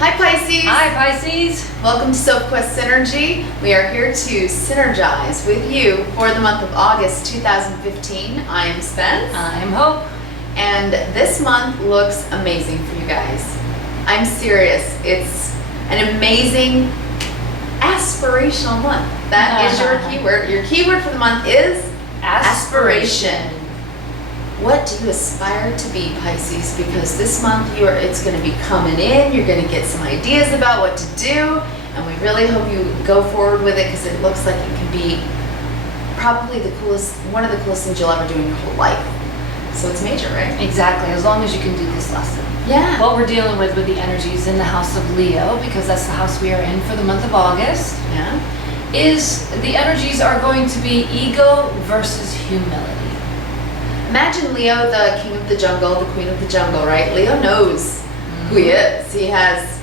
Hi Pisces! Hi Pisces! Welcome to Sophquest Synergy. We are here to synergize with you for the month of August 2015. I am Spence. I'm Hope. And this month looks amazing for you guys. I'm serious. It's an amazing aspirational month. That is your keyword. Your keyword for the month is aspiration. What do you aspire to be, Pisces? Because this month it's going to be coming in. You're going to get some ideas about what to do, and we really hope you go forward with it because it looks like it can be probably one of the coolest things you'll ever do in your whole life. So it's major, right? Exactly, as long as you can do this lesson. Yeah. What we're dealing with the energies in the house of Leo, because that's the house we are in for the month of August, is the energies are going to be ego versus humility. Imagine Leo, the king of the jungle, the queen of the jungle, right? Leo knows who he is. He has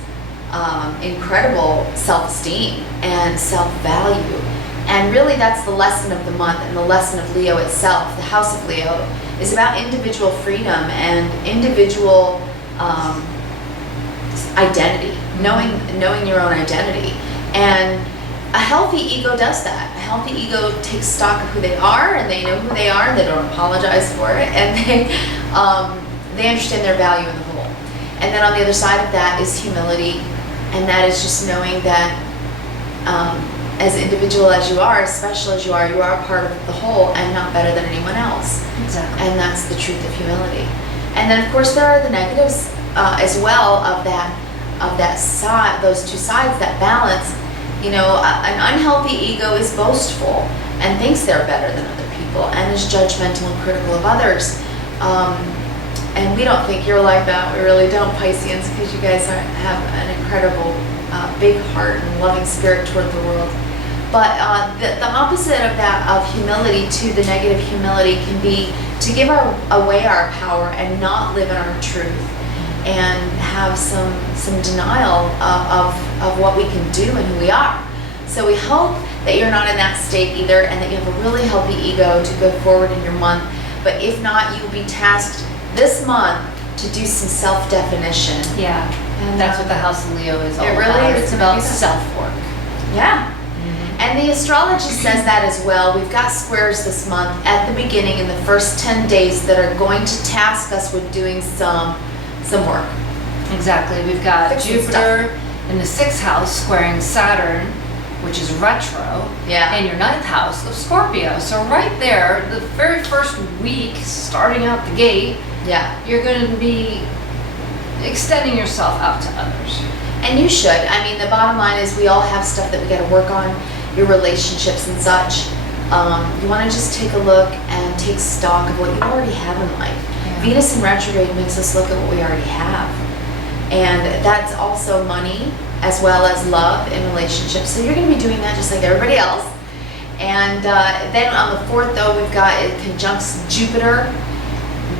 incredible self-esteem and self-value. And really that's the lesson of the month and the lesson of Leo itself. The house of Leo is about individual freedom and individual identity, knowing your own identity. And a healthy ego does that. A healthy ego takes stock of who they are, and they know who they are, and they don't apologize for it, and they understand their value in the whole. And then on the other side of that is humility, and that is just knowing that as individual as you are, as special as you are a part of the whole and not better than anyone else. Exactly. And that's the truth of humility. And then of course there are the negatives as well of that side, those two sides, that balance. You know, an unhealthy ego is boastful and thinks they're better than other people and is judgmental and critical of others. And we don't think you're like that. We really don't, Pisceans, because you guys have an incredible big heart and loving spirit toward the world. But the opposite of that, of humility to the negative humility, can be to give away our power and not live in our truth and have some denial of what we can do and who we are. So we hope that you're not in that state either, and that you have a really healthy ego to go forward in your month. But if not, you will be tasked this month to do some self-definition. Yeah, and that's what the house of Leo is all about. It really is. It's about self-work. Yeah. And the astrology says that as well. We've got squares this month at the beginning in the first 10 days that are going to task us with doing some work. Exactly. We've got Fixing Jupiter in the 6th house squaring Saturn, which is retro, in your 9th house of Scorpio. So right there, the very first week, starting out the gate, you're going to be extending yourself out to others. And you should. I mean, the bottom line is we all have stuff that we got to work on, your relationships and such. You want to just take a look and take stock of what you already have in life. Venus in retrograde makes us look at what we already have. And that's also money as well as love in relationships. So you're going to be doing that just like everybody else. And then on the 4th, though, we've got it conjuncts Jupiter,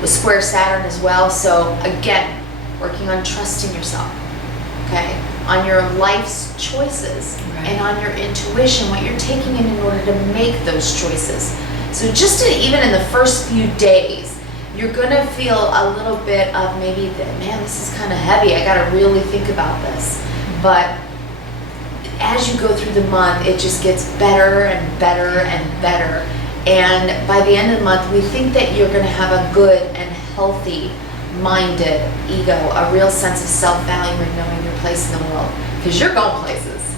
square Saturn as well. So again, working on trusting yourself. Okay, on your life's choices and on your intuition, what you're taking in order to make those choices. So just even in the first few days, you're going to feel a little bit of maybe that, man, this is kind of heavy. I got to really think about this. But as you go through the month, it just gets better and better and better. And by the end of the month, we think that you're going to have a good and healthy minded ego, a real sense of self-value and knowing your place in the world, because you're going places.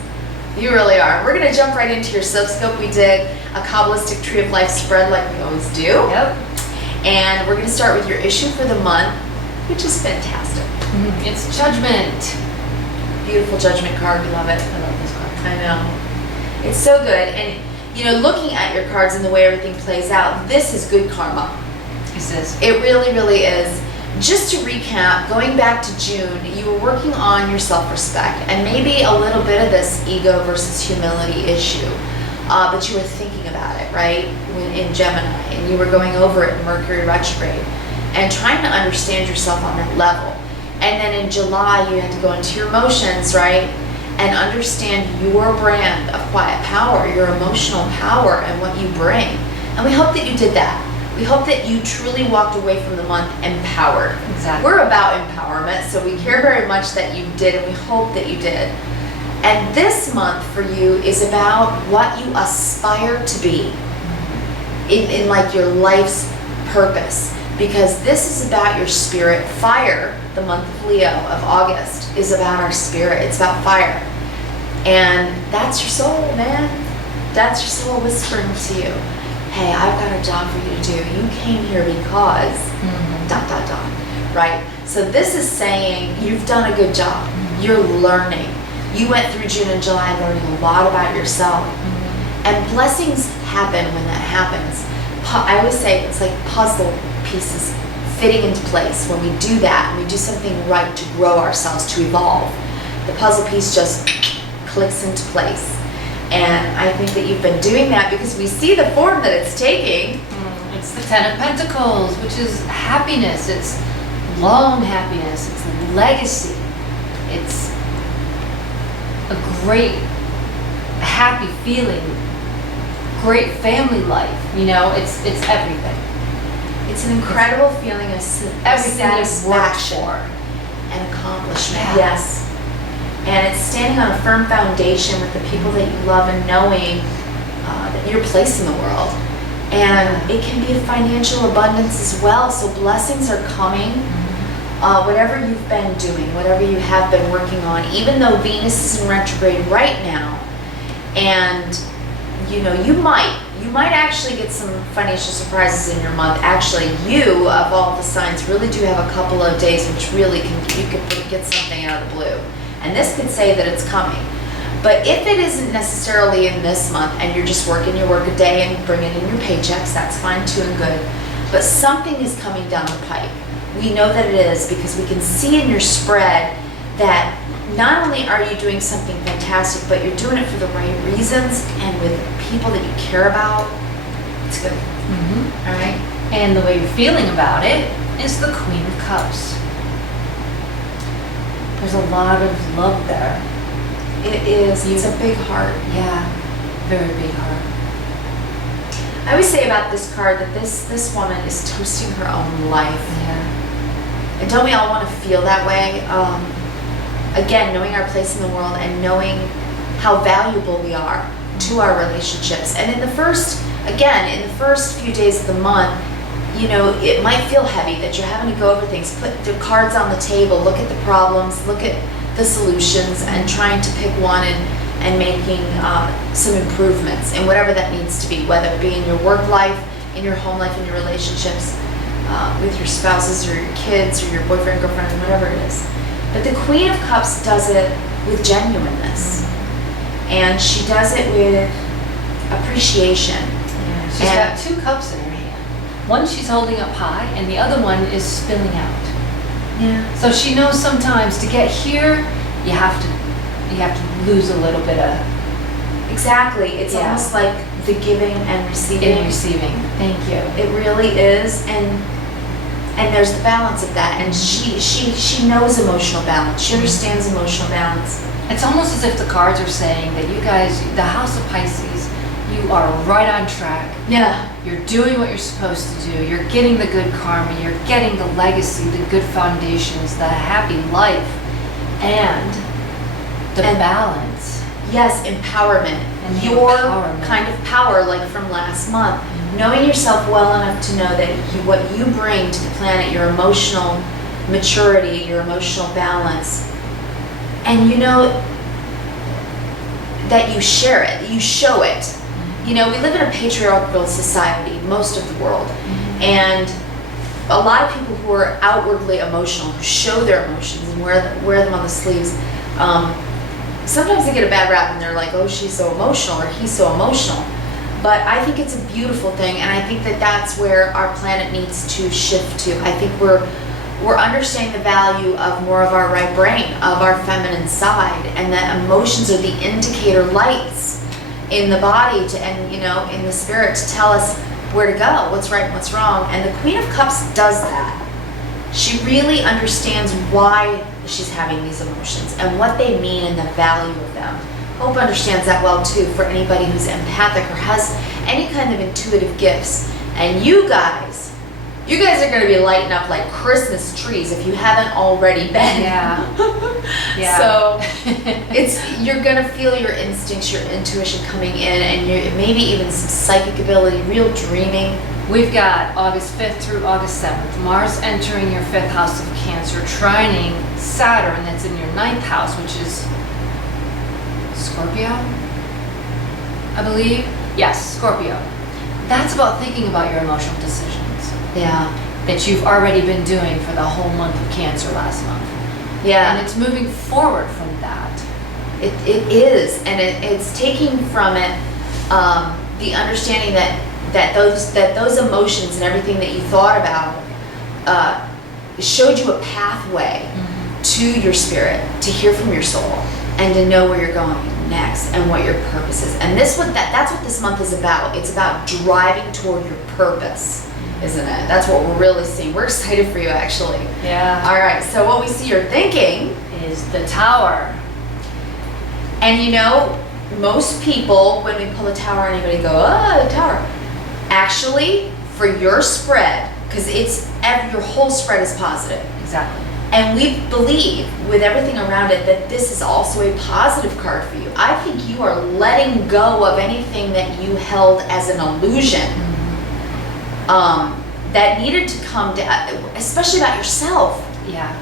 You really are. We're going to jump right into your Sophscope. We did a Kabbalistic Tree of Life spread like we always do. Yep. And we're going to start with your issue for the month, which is fantastic. It's Judgment. Beautiful Judgment card. We love it. I love this card. I know. It's so good. And, you know, looking at your cards and the way everything plays out, this is good karma. This is. It really, really is. Just to recap, going back to June, you were working on your self-respect and maybe a little bit of this ego versus humility issue, but you were thinking about it, right, in Gemini, and you were going over it in Mercury retrograde and trying to understand yourself on that level. And then in July, you had to go into your emotions, right, and understand your brand of quiet power, your emotional power and what you bring. And we hope that you did that. We hope that you truly walked away from the month empowered. Exactly. We're about empowerment, so we care very much that you did, and we hope that you did. And this month for you is about what you aspire to be in like your life's purpose, because this is about your spirit. Fire, the month of Leo of August, is about our spirit. It's about fire. And that's your soul, man. That's your soul whispering to you, hey, I've got a job for you to do. You came here because dot, dot, dot, right? So this is saying you've done a good job. You're learning. You went through June and July learning a lot about yourself. And blessings happen when that happens. I always say it's like puzzle pieces fitting into place. When we do that, and we do something right to grow ourselves, to evolve, the puzzle piece just clicks into place. And I think that you've been doing that because we see the form that it's taking. It's the Ten of Pentacles, which is happiness. It's long happiness. It's legacy. It's a great, happy feeling, great family life. You know, it's everything. It's an incredible feeling of Everything you've worked satisfaction for. and accomplishment. Yeah. Yes. And it's standing on a firm foundation with the people that you love and knowing that your place in the world. And it can be a financial abundance as well. So blessings are coming. Whatever you've been doing, whatever you have been working on, even though Venus is in retrograde right now, and you know, you might actually get some financial surprises in your month. Actually, you, of all the signs, really do have a couple of days which really you could get something out of the blue. And this could say that it's coming. But if it isn't necessarily in this month and you're just working your work a day and bringing in your paychecks, that's fine too and good. But something is coming down the pipe. We know that it is because we can see in your spread that not only are you doing something fantastic, but you're doing it for the right reasons and with people that you care about. It's good. All right? And the way you're feeling about it is the Queen of Cups. There's a lot of love there. It is. It's a big heart. Yeah, very big heart. I always say about this card that this woman is toasting her own life. Yeah. And don't we all want to feel that way? Again, knowing our place in the world and knowing how valuable we are to our relationships. And in the first few days of the month, you know, it might feel heavy that you're having to go over things, put the cards on the table, look at the problems, look at the solutions, and trying to pick one and making some improvements in whatever that needs to be, whether it be in your work life, in your home life, in your relationships, with your spouses or your kids or your boyfriend, girlfriend, whatever it is. But the Queen of Cups does it with genuineness. And she does it with appreciation. Yeah. She's got two cups in her hand. One she's holding up high and the other one is spilling out. Yeah. So she knows sometimes to get here, you have to lose a little bit of. Exactly. It's almost like the giving and receiving. In receiving. Thank you. It really is. And there's the balance of that. And she knows emotional balance. She understands emotional balance. It's almost as if the cards are saying that you guys, the House of Pisces, you are right on track. Yeah. You're doing what you're supposed to do. You're getting the good karma. You're getting the legacy, the good foundations, the happy life, and the balance. Yes, empowerment. And your empowerment. kind of power, like from last month. Knowing yourself well enough to know that what you bring to the planet, your emotional maturity, your emotional balance, and you know that you share it, you show it. You know, we live in a patriarchal society, most of the world, and a lot of people who are outwardly emotional, who show their emotions and wear them on the sleeves, sometimes they get a bad rap and they're like, oh, she's so emotional or he's so emotional. But I think it's a beautiful thing, and I think that that's where our planet needs to shift to. I think we're understanding the value of more of our right brain, of our feminine side, and that emotions are the indicator lights in the body and you know, in the spirit to tell us where to go, what's right and what's wrong. And the Queen of Cups does that. She really understands why she's having these emotions and what they mean and the value of them. Hope understands that well too, for anybody who's empathic or has any kind of intuitive gifts And you guys are going to be lighting up like Christmas trees if you haven't already been. Yeah. So you're going to feel your instincts, your intuition coming in, and maybe even some psychic ability, real dreaming. We've got August 5th through August 7th. Mars entering your 5th house of Cancer, trining Saturn that's in your 9th house, which is Scorpio, I believe. Yes, Scorpio. That's about thinking about your emotional decisions. Yeah. That you've already been doing for the whole month of Cancer last month. Yeah. And it's moving forward from that. It is, and it's taking from it the understanding that those emotions and everything that you thought about showed you a pathway to your spirit, to hear from your soul, and to know where you're going next and what your purpose is. And that's what this month is about. It's about driving toward your purpose, isn't it? That's what we're really seeing. We're excited for you, actually. Yeah. All right, so what we see you're thinking is the Tower. And you know, most people, when we pull a tower, anybody go, oh, the tower. Actually, for your spread, because your whole spread is positive. Exactly. And we believe, with everything around it, that this is also a positive card for you. I think you are letting go of anything that you held as an illusion that needed to come down, especially about yourself. Yeah.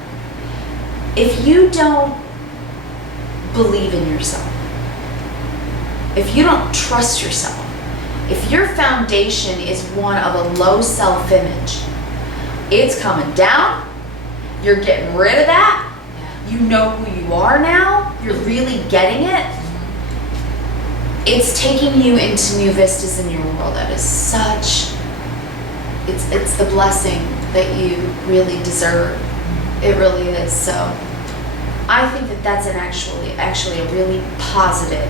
If you don't believe in yourself, if you don't trust yourself, if your foundation is one of a low self-image, it's coming down. You're getting rid of that. Yeah. You know who you are now. You're really getting it. It's taking you into new vistas in your world. That is such, it's the blessing that you really deserve. It really is. So I think that's actually a really positive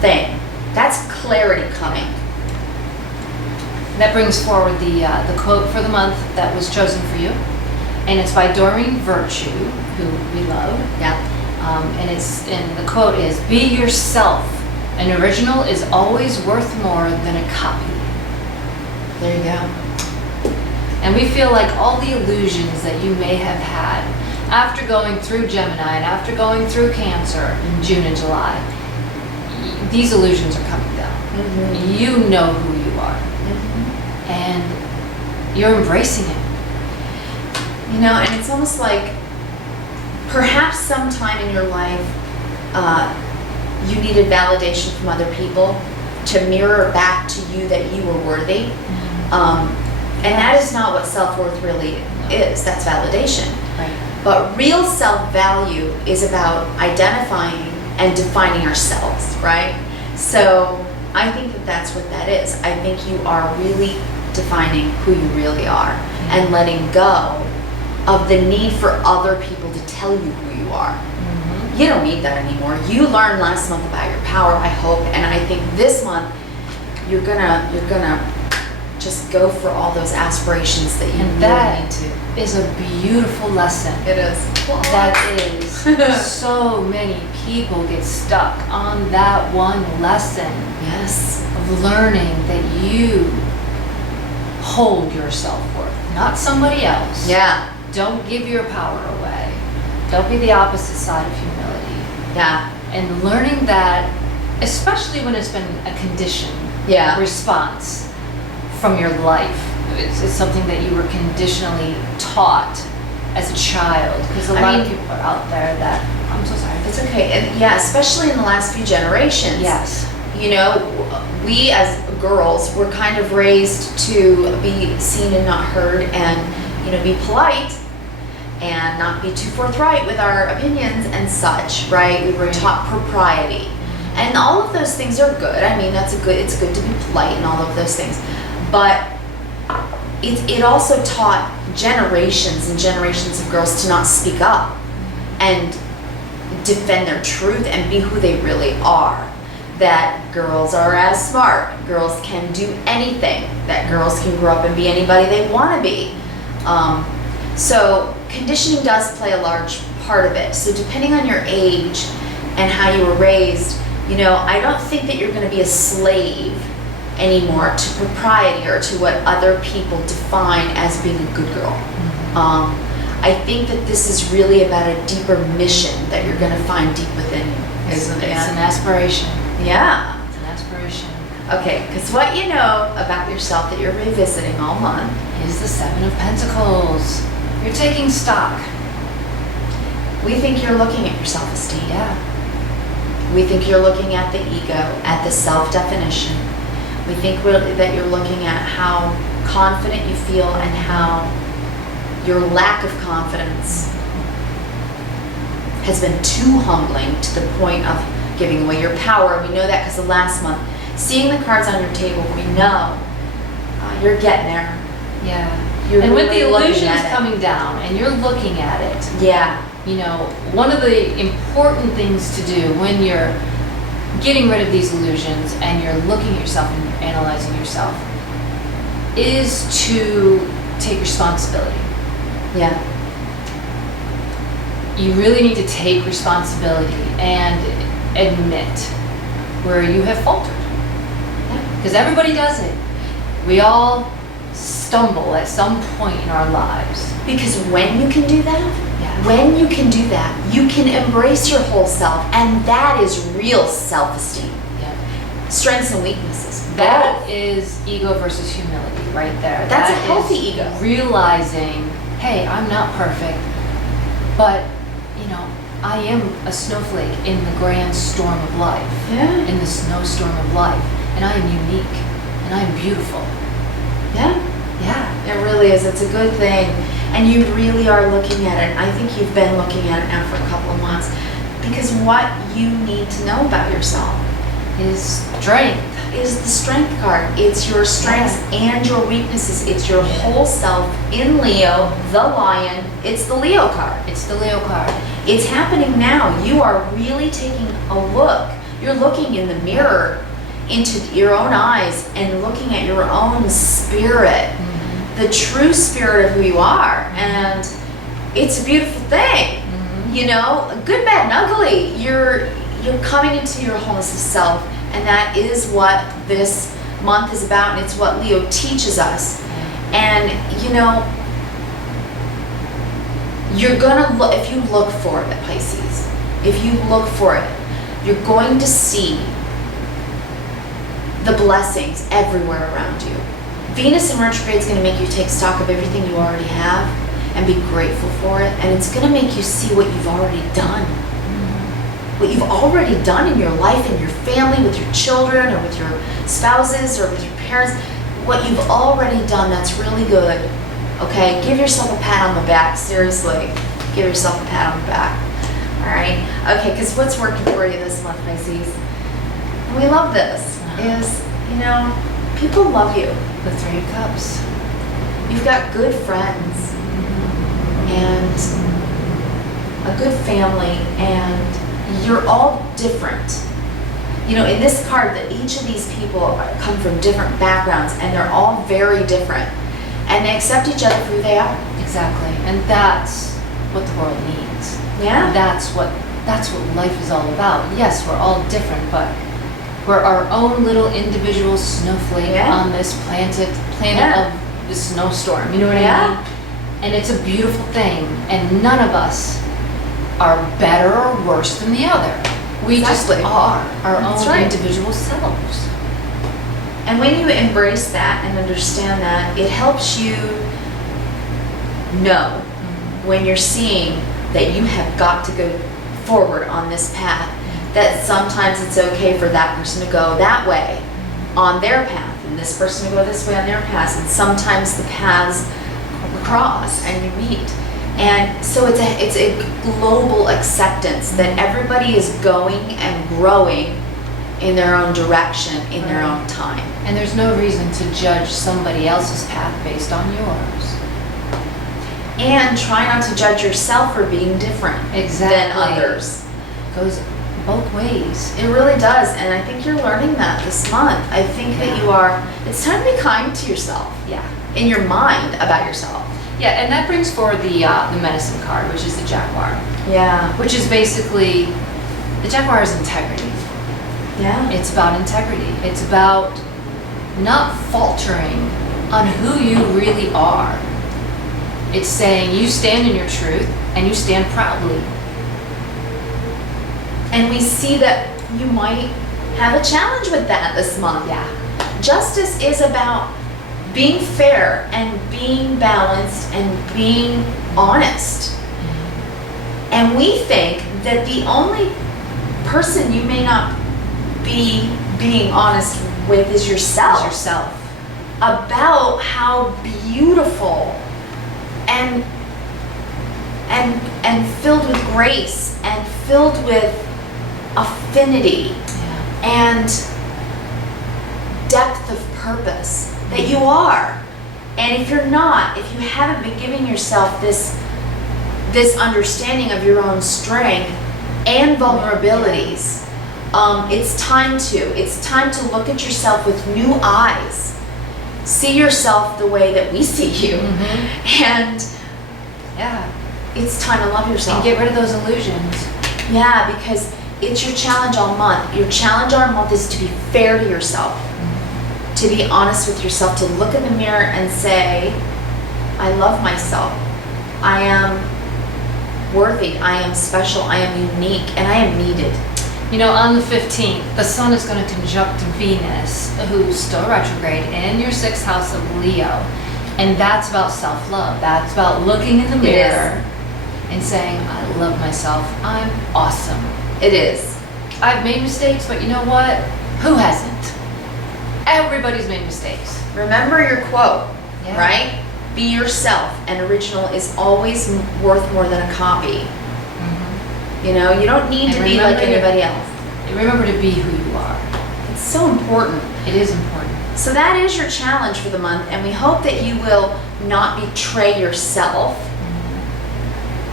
thing. That's clarity coming. That brings forward the quote for the month that was chosen for you. And it's by Doreen Virtue, who we love. Yeah. And the quote is, "Be yourself. An original is always worth more than a copy." There you go. And we feel like all the illusions that you may have had after going through Gemini and after going through Cancer in June and July, these illusions are coming down. Mm-hmm. You know who you are. Mm-hmm. And you're embracing it. You know, and it's almost like perhaps sometime in your life you needed validation from other people to mirror back to you that you were worthy. Mm-hmm. And that is not what self-worth really is. That's validation. Right. But real self-value is about identifying and defining ourselves, right? So I think that's what that is. I think you are really defining who you really are and letting go of the need for other people to tell you who you are. Mm-hmm. You don't need that anymore. You learned last month about your power, I hope, and I think this month you're gonna just go for all those aspirations that you really need to. That is a beautiful lesson. It is. That is. So many people get stuck on that one lesson. Yes. Of learning that you hold your self-worth, not somebody else. Yeah. Don't give your power away. Don't be the opposite side of humility. Yeah. And learning that, especially when it's been a conditioned response from your life. It's something that you were conditionally taught as a child. Because a lot of people are out there that, I'm so sorry. It's okay. And yeah, especially in the last few generations. Yes. You know, we as girls were kind of raised to be seen and not heard and, you know, be polite and not be too forthright with our opinions and such, right? We were taught propriety. And all of those things are good. I mean, it's good to be polite and all of those things. But it also taught generations and generations of girls to not speak up and defend their truth and be who they really are. That girls are as smart, girls can do anything, that girls can grow up and be anybody they want to be. So conditioning does play a large part of it. So depending on your age and how you were raised, you know, I don't think that you're going to be a slave anymore to propriety or to what other people define as being a good girl. I think that this is really about a deeper mission that you're going to find deep within you, isn't it? It's an aspiration. Yeah. It's an aspiration. Okay, because what you know about yourself that you're revisiting all month is the Seven of Pentacles. You're taking stock. We think you're looking at your self-esteem. Yeah. We think you're looking at the ego, at the self-definition. We think that you're looking at how confident you feel and how your lack of confidence has been too humbling to the point of giving away your power. We know that because of last month. Seeing the cards on your table, we know you're getting there. Yeah. You're and with really the looking illusions at it. coming down and you're looking at it, Yeah. you know, one of the important things to do when you're getting rid of these illusions and you're looking at yourself and you're analyzing yourself is to take responsibility. Yeah. You really need to take responsibility and admit where you have faltered. Because everybody does it. We all stumble at some point in our lives. Because when you can do that, Yeah. when you can do that, you can embrace your whole self, and that is real self-esteem. Yeah. Strengths and weaknesses. That Both. is ego versus humility right there. That's That a healthy is ego. Realizing, hey, I'm not perfect, but you know, I am a snowflake in the grand storm of life, Yeah. in the snowstorm of life, and I am unique, and I am beautiful. Yeah. Yeah. It really is. It's a good thing. And you really are looking at it. I think you've been looking at it now for a couple of months. Because what you need to know about yourself Is strength. is the strength card. It's your strengths and your weaknesses. It's your whole self in Leo, the lion. It's the Leo card. It's the Leo card. It's happening now. You are really taking a look. You're looking in the mirror into your own eyes and looking at your own spirit, the true spirit of who you are. And it's a beautiful thing. You know, good, bad, and ugly. You're coming into your wholeness of self, and that is what this month is about, and it's what Leo teaches us. And you know, you're gonna look, if you look for it, Pisces, if you look for it, you're going to see the blessings everywhere around you. Venus in retrograde is going to make you take stock of everything you already have and be grateful for it, and it's going to make you see what you've already done. What you've already done in your life, in your family, with your children, or with your spouses, or with your parents. What you've already done, that's really good. Okay, give yourself a pat on the back, seriously. Give yourself a pat on the back. All right? Okay, because what's working for you this month, Pisces? And we love this, is, you know, people love you. The Three of Cups. You've got good friends and a good family, and you're all different. You know, in this card, that each of these people come from different backgrounds, and they're all very different, and they accept each other for who they are. Exactly. And that's what the world needs. Yeah. That's what life is all about. Yes, we're all different, but we're our own little individual snowflake on this planet of the snowstorm. You know what I mean? And it's a beautiful thing. And none of us are better or worse than the other. We just are our own individual selves. And when you embrace that and understand that, it helps you know when you're seeing that you have got to go forward on this path, that sometimes it's okay for that person to go that way on their path, and this person to go this way on their path, and sometimes the paths cross and you meet. And so it's a global acceptance that everybody is going and growing in their own direction, in their own time. And there's no reason to judge somebody else's path based on yours. And try not to judge yourself for being different than others. Goes both ways. It really does, and I think you're learning that this month. I think that you are, it's time to be kind to yourself. Yeah. In your mind about yourself. Yeah, and that brings forward the medicine card, which is the Jaguar. Yeah. Which is basically, the Jaguar is integrity. Yeah. It's about integrity. It's about not faltering on who you really are. It's saying you stand in your truth and you stand proudly. And we see that you might have a challenge with that this month. Yeah. Justice is about being fair and being balanced and being honest. And we think that the only person you may not be being honest with is yourself. About how beautiful and filled with grace and filled with affinity and depth of purpose that you are. And if you're not, if you haven't been giving yourself this understanding of your own strength and vulnerabilities, it's time to look at yourself with new eyes. See yourself the way that we see you. And it's time to love yourself. And get rid of those illusions. Yeah, because it's your challenge all month. Your challenge all month is to be fair to yourself, to be honest with yourself, to look in the mirror and say, I love myself. I am worthy. I am special. I am unique. And I am needed. You know, on the 15th, the sun is going to conjunct Venus, who's still retrograde, in your 6th house of Leo. And that's about self-love. That's about looking in the mirror and saying, I love myself. I'm awesome. It is. I've made mistakes, but you know what? Who hasn't? Everybody's made mistakes. Remember your quote, right? Be yourself, and original is always worth more than a copy. You know, you don't need to be like anybody else. Remember to be who you are. It's so important. It is important. So that is your challenge for the month, and we hope that you will not betray yourself,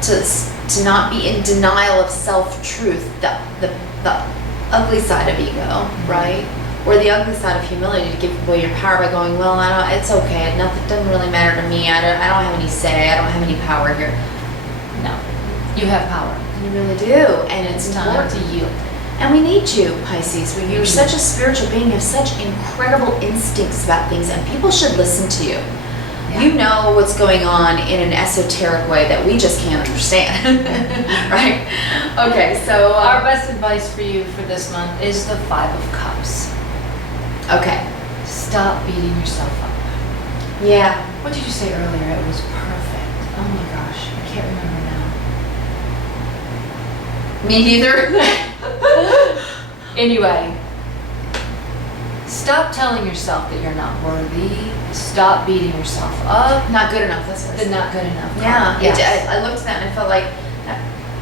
to not be in denial of self-truth, the ugly side of ego, right? Or the ugly side of humility, to give away your power by going, well, it's okay, nothing doesn't really matter to me. I don't have any say. I don't have any power here. No, you have power. You really do, and it's time to yield. And we need you, Pisces. You're such a spiritual being. You have such incredible instincts about things, and people should listen to you. Yeah. You know what's going on in an esoteric way that we just can't understand, right? Okay, so our best advice for you for this month is the 5 of Cups. Okay. Stop beating yourself up. Yeah. What did you say earlier? It was perfect. Oh my gosh, I can't remember now. Me neither. Anyway, stop telling yourself that you're not worthy. Stop beating yourself up. Not good enough. That's what I said. Not good enough. Yeah. Yes. I looked at that and I felt like that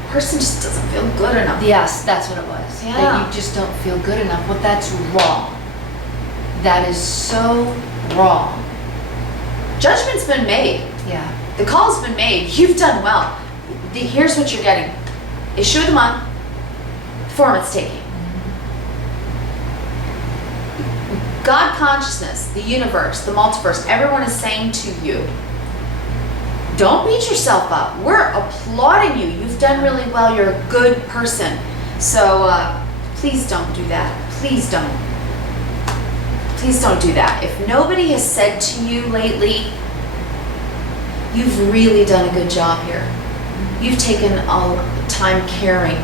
person just doesn't feel good enough. Yes, that's what it was. Yeah. That you just don't feel good enough. Well, that's wrong. That is so wrong. Judgment's been made. Yeah. The call's been made. You've done well. Here's what you're getting. Issue of the month, form it's taking. God consciousness, the universe, the multiverse, everyone is saying to you, don't beat yourself up. We're applauding you. You've done really well. You're a good person. So please don't do that. Please don't. Please don't do that. If nobody has said to you lately, you've really done a good job here. You've taken all time caring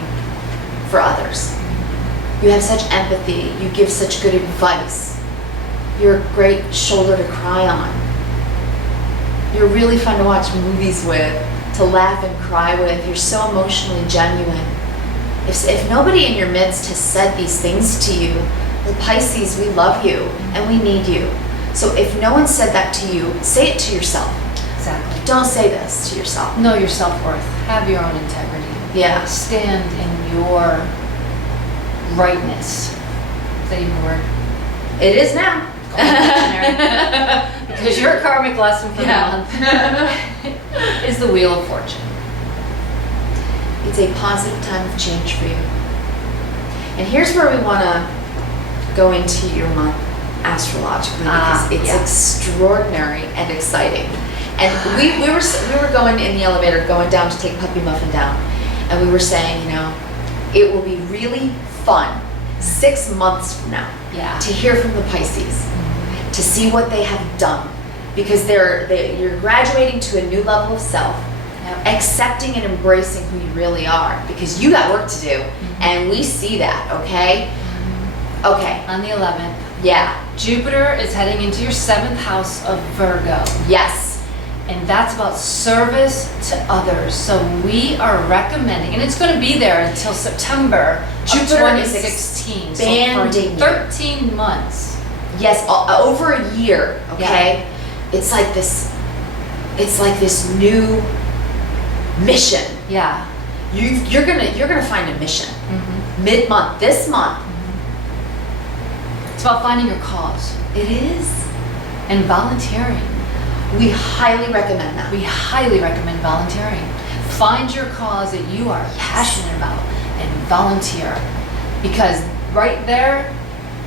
for others. You have such empathy. You give such good advice. You're a great shoulder to cry on. You're really fun to watch movies with, to laugh and cry with. You're so emotionally genuine. If nobody in your midst has said these things to you, well, Pisces, we love you and we need you. So if no one said that to you, say it to yourself. Exactly. Don't say this to yourself. Know your self-worth. Have your own integrity. Yeah. Stand in your rightness. Is that even a word? It is now. Because your karmic lesson for the month is the Wheel of Fortune. It's a positive time of change for you. And here's where we want to go into your month astrologically, because it's extraordinary and exciting. And we were going in the elevator, going down to take Puppy Muffin down, and we were saying, it will be really fun 6 months from now to hear from the Pisces, to see what they have done, because you're graduating to a new level of self, accepting and embracing who you really are, because you got work to do, and we see that, okay? Okay. On the 11th. Yeah. Jupiter is heading into your 7th house of Virgo. Yes. And that's about service to others. So we are recommending, and it's going to be there until September Jupiter of is 2016. expanding So for 13 months. Yes, over a year, okay? Yeah. It's like this new mission. Yeah. You're gonna find a mission. Mid-month, this month. It's about finding your cause. It is. And volunteering. We highly recommend that. We highly recommend volunteering. Find your cause that you are passionate about and volunteer. Because right there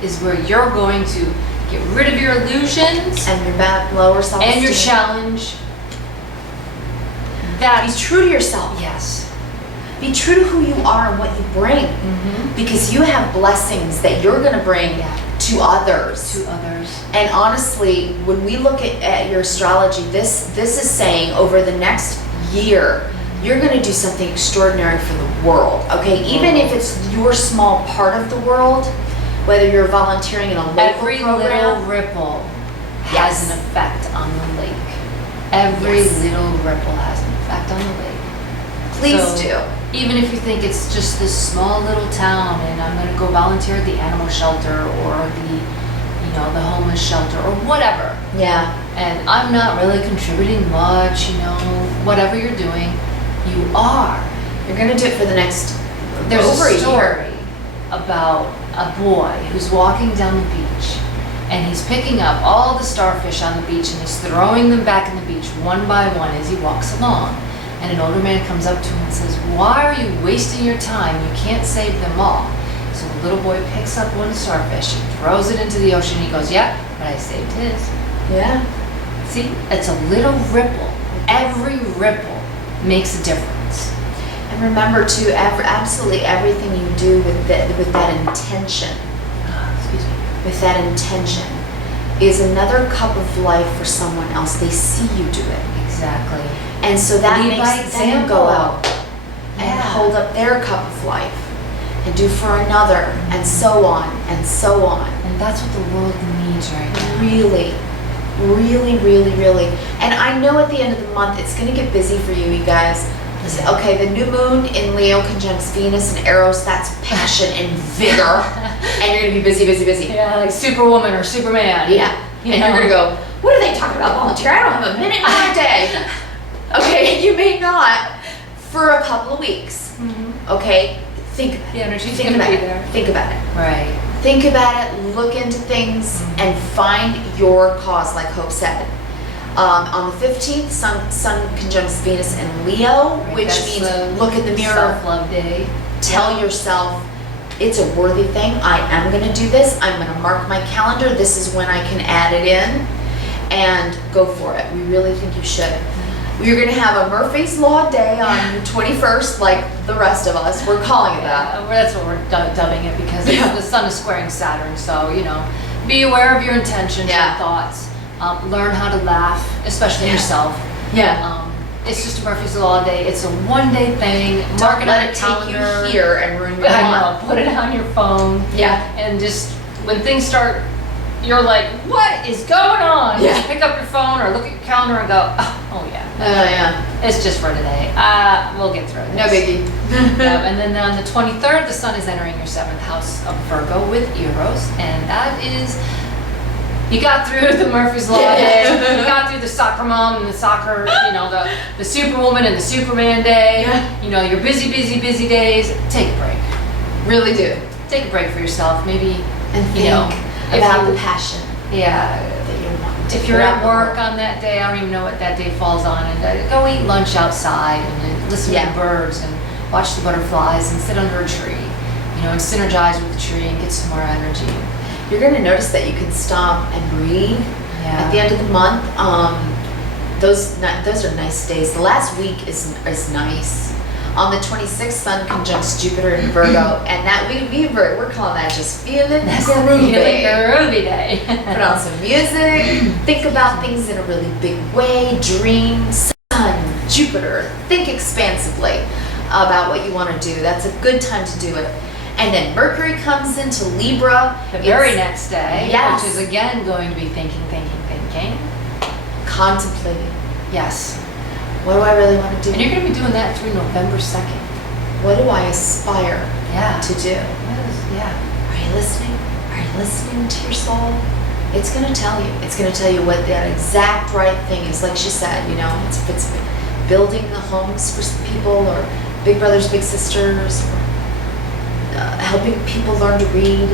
is where you're going to get rid of your illusions. And your bad, lower self-esteem. And your challenge. Be true to yourself. Yes. Be true to who you are and what you bring. Because you have blessings that you're going to bring to others. And honestly, when we look at your astrology, this is saying over the next year, you're going to do something extraordinary for the world. Okay, even if it's your small part of the world, whether you're volunteering in a local program. Every little ripple has an effect on the lake. Every little ripple has an effect on the lake. Please do. Even if you think it's just this small little town and I'm going to go volunteer at the animal shelter or the homeless shelter or whatever. Yeah. And I'm not really contributing much, whatever you're doing, you are. You're going to do it for the next There's over a a story year. about a boy who's walking down the beach and he's picking up all the starfish on the beach and he's throwing them back in the beach one by one as he walks along. And an older man comes up to him and says, "Why are you wasting your time? You can't save them all." So the little boy picks up one starfish, he throws it into the ocean, he goes, "Yeah, but I saved his." Yeah. See, it's a little ripple. Every ripple makes a difference. And remember too, absolutely everything you do with that intention, with that intention, is another cup of life for someone else. They see you do it. Exactly. And so that Lead by makes them go out and hold up their cup of life and do for another, and so on and so on. And that's what the world needs right now. Really, really, really, really. And I know at the end of the month it's going to get busy for you guys. Listen, okay, the new moon in Leo conjuncts Venus and Eros, that's passion and vigor. And you're going to be busy, busy, busy. Yeah, like Superwoman or Superman. Yeah. And you're going to go, what are they talking about volunteer? I don't have a minute in my day. Okay, you may not for a couple of weeks. Okay, think about it. The energy's Think going to about be it. there. Think about it. Right. Think about it, look into things, and find your cause, like Hope said. On the 15th, Sun conjuncts Venus in Leo, which That's means look in the mirror. Self-love day. Tell yourself, it's a worthy thing. I am going to do this. I'm going to mark my calendar. This is when I can add it in. And go for it. We really think you should. We're going to have a Murphy's Law Day on the 21st, like the rest of us. We're calling it that. That's what we're dubbing it because the sun is squaring Saturn. So, be aware of your intentions and thoughts. Learn how to laugh, especially yourself. Yeah. It's just a Murphy's Law Day. It's a one-day thing. Mark it on your calendar. Take you here and ruin your I know. Put it on your phone. Yeah. And just when things start, you're like, what is going on? Yeah. Just pick up your phone or look at your calendar and go, oh yeah. Yeah. It's just for today. We'll get through it. No biggie. And then on the 23rd, the sun is entering your 7th house of Virgo with Eros, and that is, you got through the Murphy's Law Day, you got through the soccer mom and the soccer, the Superwoman and the Superman Day, your busy, busy, busy days. Take a break. Really do. Take a break for yourself, maybe, And think about the passion. Yeah. That you want. If you're at work on that day, I don't even know what that day falls on, and go eat lunch outside and listen to the birds and watch the butterflies and sit under a tree, and synergize with the tree and get some more energy. You're going to notice that you can stop and breathe at the end of the month. Those are nice days. The last week is nice. On the 26th, Sun conjuncts Jupiter in Virgo, and that we're calling that just feeling groovy day. Put on some music, think about things in a really big way, dream, Sun, Jupiter, think expansively about what you want to do. That's a good time to do it. And then Mercury comes into Libra. The very next day, yes, which is again going to be thinking. Contemplating. Yes. What do I really want to do? And you're going to be doing that through November 2nd. What do I aspire to do? Yes. Yeah. Are you listening? Are you listening to your soul? It's going to tell you. It's going to tell you what that exact right thing is. Like she said, you know, it's building the homes for people, or big brothers, big sisters, or helping people learn to read.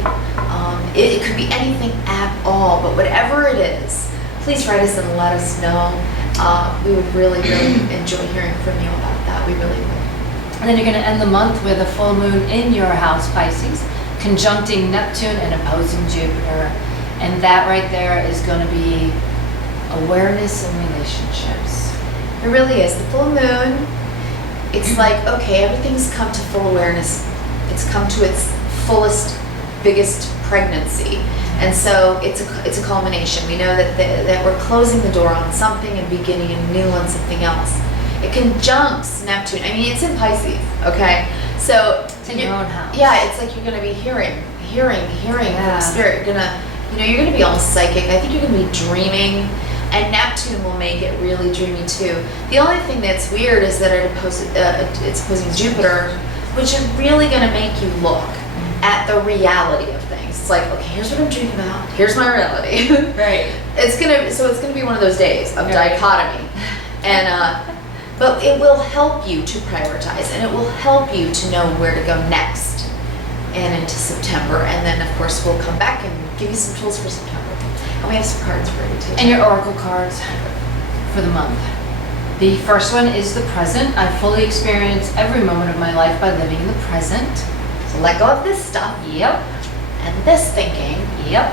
It could be anything at all, but whatever it is, please write us and let us know. We would really, really enjoy hearing from you about that. We really would. And then you're going to end the month with a full moon in your house, Pisces, conjuncting Neptune and opposing Jupiter. And that right there is going to be awareness in relationships. It really is. The full moon, it's like, okay, everything's come to full awareness. It's come to its fullest, biggest pregnancy. And so it's a culmination. We know that we're closing the door on something and beginning a new on something else. It conjuncts Neptune. I mean, it's in Pisces, okay? So it's in your own house. Yeah, it's like you're going to be hearing from spirit. You're going to be almost psychic. I think you're going to be dreaming, and Neptune will make it really dreamy too. The only thing that's weird is that it's opposing Jupiter, which is really going to make you look at the reality of things. It's like, okay, here's what I'm dreaming about. Here's my reality. Right. It's gonna be one of those days of dichotomy, and but it will help you to prioritize, and it will help you to know where to go next, and into September, and then of course we'll come back and give you some tools for September, and we have some cards for you too. And your oracle cards for the month. The first one is the present. I fully experience every moment of my life by living in the present. So let go of this stuff. Yep. And this thinking. Yep.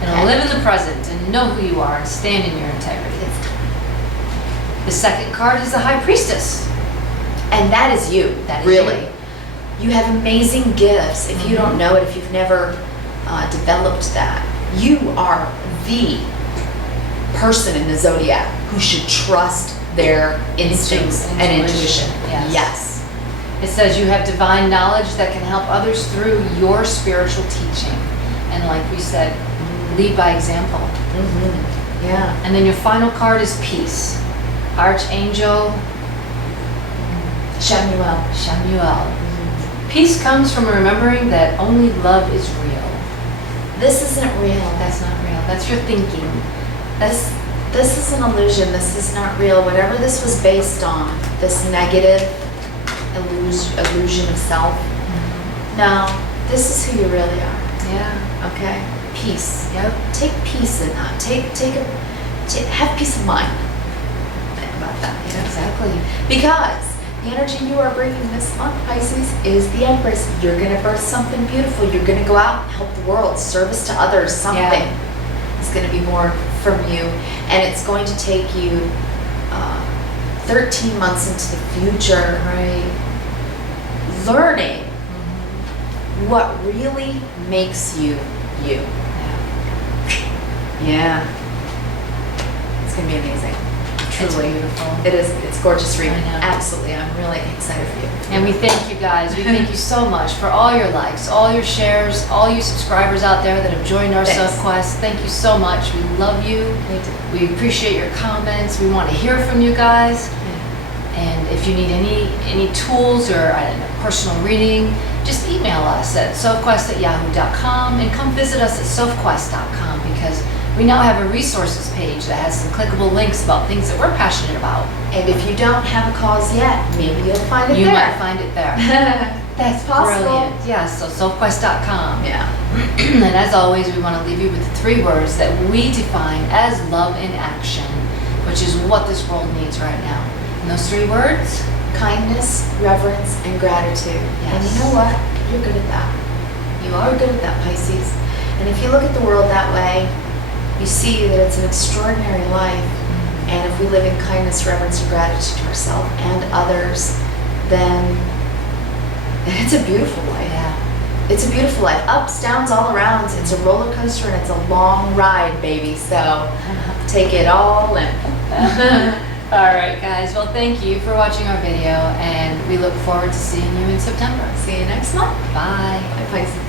And live in the present and know who you are and stand in your integrity. The second card is the High Priestess. And that is you. That is really. You have amazing gifts. If you don't know it, if you've never developed that, you are the person in the zodiac who should trust their instincts and intuition. Yes. It says you have divine knowledge that can help others through your spiritual teaching. And like we said, lead by example. Yeah. And then your final card is Peace. Archangel Shamuel. Peace comes from remembering that only love is real. This isn't real. That's not real. That's your thinking. This is an illusion. This is not real. Whatever this was based on, this negative illusion of self. No, this is who you really are. Yeah. Okay. Peace. Yep. Take peace in that. Have peace of mind about that. You know? Exactly. Because the energy you are bringing this month, Pisces, is the Empress. You're going to birth something beautiful. You're going to go out and help the world, service to others. Something is going to be more from you, and it's going to take you 13 months into the future, right? Learning what really makes you you. Yeah. It's going to be amazing. Truly. It's beautiful. It is. It's gorgeous reading. I know. Absolutely. I'm really excited for you. And we thank you guys. We thank you so much for all your likes, all your shares, all you subscribers out there that have joined our Sophquest. Thank you so much. We love you. We appreciate your comments. We want to hear from you guys. And if you need any tools or personal reading, just email us at sophquest@yahoo.com and come visit us at sophquest.com, because we now have a resources page that has some clickable links about things that we're passionate about. And if you don't have a cause yet, maybe you'll find it there. You might find it there. That's possible. Brilliant. Yeah, so sophquest.com. Yeah. And as always, we want to leave you with 3 words that we define as love in action, which is what this world needs right now. And those 3 words? Kindness, reverence, and gratitude. Yes. And you know what? You're good at that. You are good at that, Pisces. And if you look at the world that way, you see that it's an extraordinary life. And if we live in kindness, reverence, and gratitude to ourselves and others, then it's a beautiful life. Yeah. It's a beautiful life. Ups, downs, all around. It's a roller coaster and it's a long ride, baby. So take it all in. All right, guys. Well, thank you for watching our video, and we look forward to seeing you in September. See you next month. Bye. Bye, Pisces.